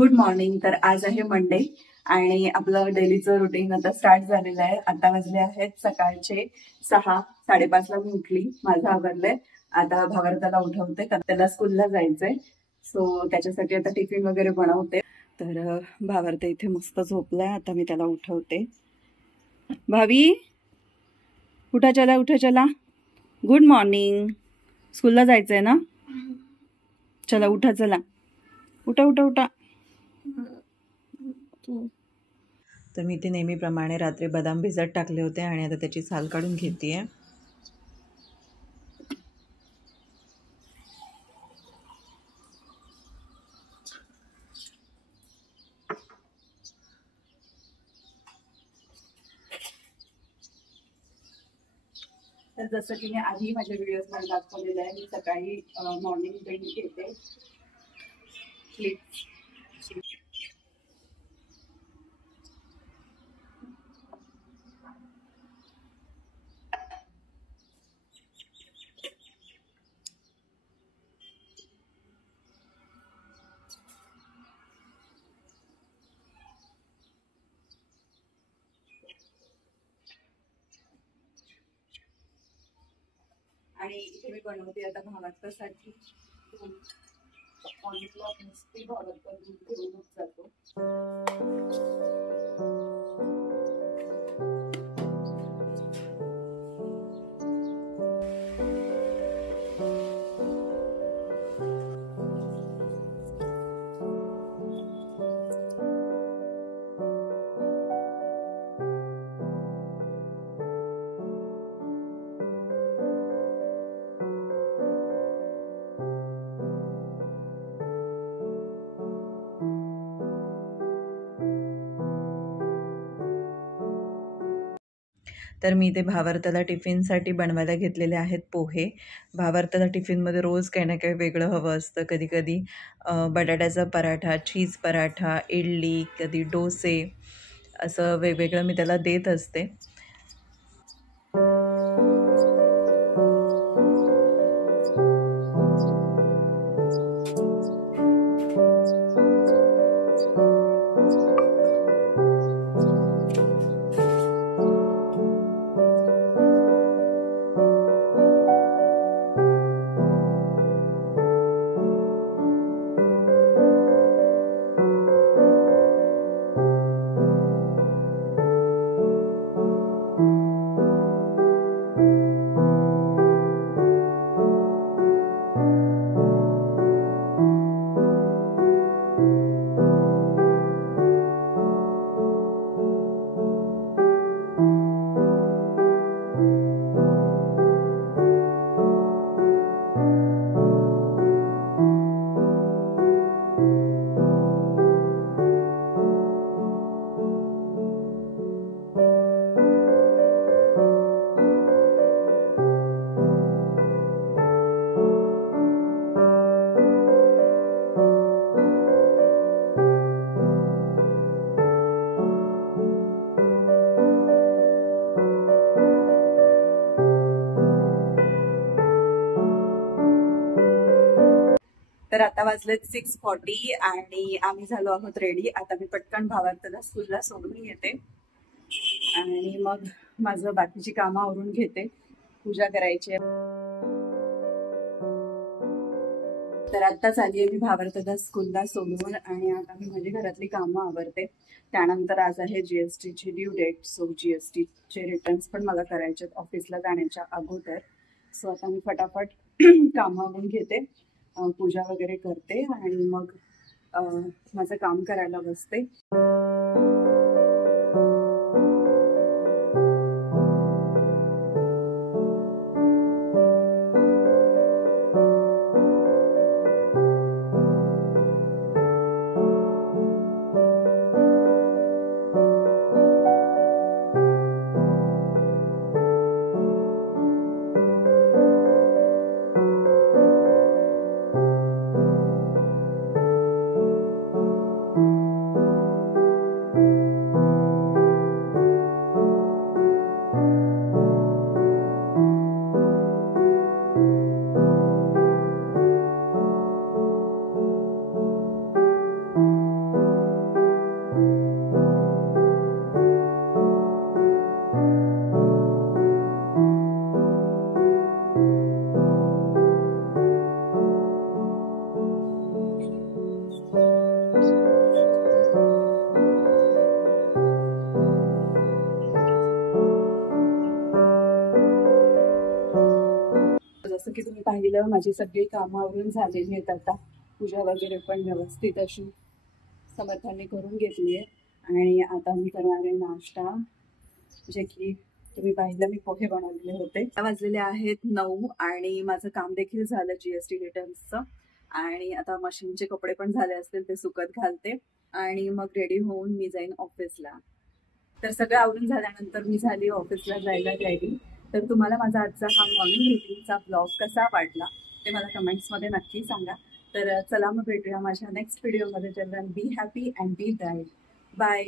Good morning. तर आज आहे मंडे आणि आपलं डेलीचं रुटीन आता स्टार्ट झालेलं आहे. आता वाजले आहेत सकाळचे 6:30 मी उठली. माझं आवरलंय. आता भावार्थाला उठवते कारण त्याला स्कूलला जायचंय. सो त्याच्यासाठी आता टिफिन वगैरे बनवते. तर भावार्थ इथे मस्त झोपलाय. आता मी त्याला उठवते. भावी उठा चला, उठा चला. Good morning. स्कूलला जायचंय ना? चला उठा, चला उठा उठा उठा. तर मी ते नेहमीप्रमाणे रात्री बदाम भिजत टाकले होते आणि आता त्याची साल काढून घेतेय. तर जसं की मी आधी माझ्या व्हिडिओजमध्ये दाखवलेलं आहे, मी सकाळी मॉर्निंग ड्रिंक घेते. आणि इथे मी बनवते आता भावार्थासाठी ऑनला नुसती भावार्थ दूध घेऊनच जातो. तर मी ते भावार्थाला टिफिनसाठी बनवायला घेतलेले आहेत पोहे. भावार्थाला टिफिनमध्ये रोज काही ना काही वेगळं हवं असतं. कधी कधी बटाट्याचा पराठा, चीज पराठा, इडली, कधी डोसे, असं वेगवेगळं मी त्याला देत असते. तर आता वाजलेत 6:40 आणि आम्ही झालो आहोत रेडी. आता मी पटकन भावार्थाला स्कूलला सोडून येते आणि मग माझं बाकीची कामं आवरून घेते. पूजा करायची. तर आत्ताच आली आहे मी भावार्थाला स्कूलला सोडून आणि आता मी माझी घरातली कामं आवरते. त्यानंतर आज आहे GSTची ड्यू डेट. सो GSTचे रिटर्न्स पण मला करायचे आहेत ऑफिसला जाण्याच्या अगोदर. सो आता मी फटाफट कामं आवरून घेते, पूजा वगैरे करते आणि मग माझं काम करायला बसते. जसं की तुम्ही पाहिलं माझी सगळी कामं आवरून झालेली आहेत. आता पूजा वगैरे पण व्यवस्थित अशी समर्थांनी करून घेतली आहे. आणि आता मी करणार आहे नाश्ता, जे की तुम्ही पाहिलं मी पोहे बनवलेले होते. वाजलेले आहेत 9 आणि माझं काम देखील झालं GST रिटर्न्सचं. आणि आता मशीनचे कपडे पण झाले असतील, ते सुकत घालते आणि मग रेडी होऊन मी जाईन ऑफिसला. तर सगळं आवरून झाल्यानंतर मी झाली ऑफिसला जायला रेडी. तर तुम्हाला माझा आजचा हा मॉर्निंग रुटीनचा ब्लॉग कसा वाटला ते मला कमेंट्समध्ये नक्की सांगा. तर चला मग भेटूया माझ्या नेक्स्ट व्हिडिओमध्ये. Be happy and be bright. Bye.